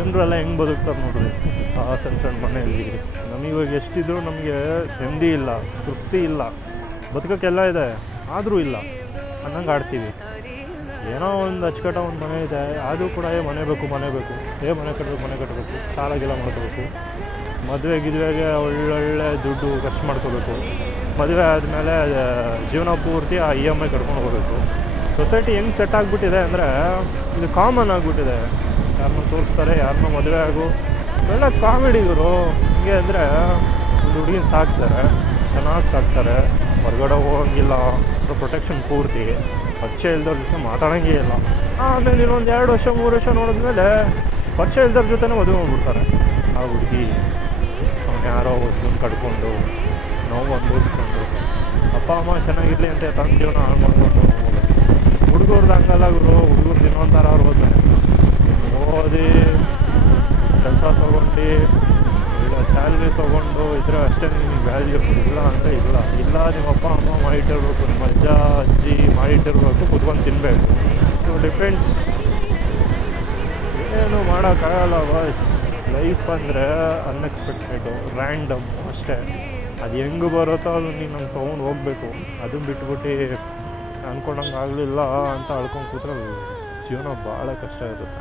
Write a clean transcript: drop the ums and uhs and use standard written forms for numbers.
ಜನರೆಲ್ಲ ಹೆಂಗೆ ಬದುಕ್ತಾರೆ ನೋಡ್ರಿ ಆ ಸಣ್ಣ ಸಣ್ಣ ಮನೆಯಲ್ಲಿ. ನಮಗಿವಾಗ ಎಷ್ಟಿದ್ರೂ ನಮಗೆ ನೆಮ್ಮದಿ ಇಲ್ಲ, ತೃಪ್ತಿ ಇಲ್ಲ, ಬದುಕೋಕ್ಕೆಲ್ಲ ಇದೆ ಆದರೂ ಇಲ್ಲ ಅನ್ನಂಗೆ ಆಡ್ತೀವಿ. ಏನೋ ಒಂದು ಅಚ್ಚುಕಟ್ಟ ಒಂದು ಮನೆ ಇದೆ, ಆದರೂ ಕೂಡ ಮನೆ ಬೇಕು ಮನೆ ಕಟ್ಟಬೇಕು, ಸಾಲಾಗೆಲ್ಲ ಮಾಡ್ಕೋಬೇಕು, ಮದುವೆ ಗಿದುವೆಗೆ ಒಳ್ಳೊಳ್ಳೆ ದುಡ್ಡು ಖರ್ಚು ಮಾಡ್ಕೋಬೇಕು, ಮದುವೆ ಆದಮೇಲೆ ಜೀವನ ಪೂರ್ತಿ ಆ EMI ಕಟ್ಕೊಂಡು ಹೋಗಬೇಕು. ಸೊಸೈಟಿ ಹೆಂಗೆ ಸೆಟ್ ಆಗಿಬಿಟ್ಟಿದೆ ಅಂದರೆ ಇದು ಕಾಮನ್ ಆಗಿಬಿಟ್ಟಿದೆ. ಯಾರನ್ನ ತೋರಿಸ್ತಾರೆ, ಯಾರನ್ನ ಮದುವೆ ಆಗು, ಒಳ್ಳೆ ಕಾಮಿಡಿಗರು ಹಿಂಗೆ ಅಂದರೆ ಒಂದು ಹುಡುಗಿನ ಸಾಕ್ತಾರೆ, ಚೆನ್ನಾಗಿ ಸಾಕ್ತಾರೆ, ಹೊರಗಡೆ ಹೋಗಂಗಿಲ್ಲ, ಪ್ರೊಟೆಕ್ಷನ್ ಪೂರ್ತಿ, ಪರಿಚಯ ಇಲ್ದವ್ರ ಜೊತೆ ಮಾತಾಡೋಂಗೇ ಇಲ್ಲ. ಆಮೇಲೆ ಇನ್ನೊಂದು 2 ವರ್ಷ 3 ವರ್ಷ ನೋಡಿದ್ಮೇಲೆ ಪರಿಚಯ ಇಲ್ದವ್ರ ಜೊತೆನೇ ಮದುವೆ ಮಾಡ್ಬಿಡ್ತಾರೆ. ಆ ಹುಡುಗಿ ಅವ್ನು ಯಾರೋ ಹೊಸ್ಕೊಂಡು ಕಟ್ಕೊಂಡು ನೋವು ಅನುಭವಿಸ್ಕೊಂಡು ಅಪ್ಪ ಅಮ್ಮ ಚೆನ್ನಾಗಿರಲಿ ಅಂತ ತನ್ನ ಜೀವನ ಹಾಳು ಮಾಡ್ಕೊಂಡು ಹುಡುಗರ್ದು ಹಂಗಲ್ಲ ಗುರು. ಹುಡುಗರ್ದು ಇನ್ನೊಂಥರ ಅವ್ರು ಓದಿ ಕೆಲಸ ತೊಗೊಂಡು ಇಲ್ಲ ಸ್ಯಾಲ್ರಿ ತೊಗೊಂಡು ಇದ್ರೆ ಅಷ್ಟೇ ನಿಮಗೆ ವ್ಯಾಲ್ಯೂ ಇಲ್ಲ ಅಂತ ಇಲ್ಲ. ನಿಮ್ಮ ಅಪ್ಪ ಅಮ್ಮ ಮಾಡಿಟ್ಟಿರ್ಬೇಕು, ನಿಮ್ಮ ಅಜ್ಜ ಅಜ್ಜಿ ಮಾಡಿಟ್ಟಿರ್ಬೇಕು, ಕುತ್ಕೊಂಡು ತಿನ್ಬೇಕು. ಸೊ ಡಿಪೆಂಡ್ಸ್, ಏನು ಮಾಡೋಕ್ಕಾಗಲ್ಲ ಬಾಯ್ಸ್. ಲೈಫ್ ಅಂದರೆ ಅನ್ಎಕ್ಸ್ಪೆಕ್ಟೆಡು, ರ್ಯಾಂಡಮ್ ಅಷ್ಟೇ. ಅದು ಹೆಂಗೆ ಬರುತ್ತೋ ಅದು ನೀನು ನಂಗೆ ತೊಗೊಂಡು ಹೋಗಬೇಕು. ಅದನ್ನು ಬಿಟ್ಬಿಟ್ಟು ಅಂದ್ಕೊಂಡಂಗೆ ಆಗಲಿಲ್ಲ ಅಂತ ಅಳ್ಕೊಂಡು ಕೂತ್ರೆ ಜೀವನ ಭಾಳ ಕಷ್ಟ ಇರುತ್ತೆ.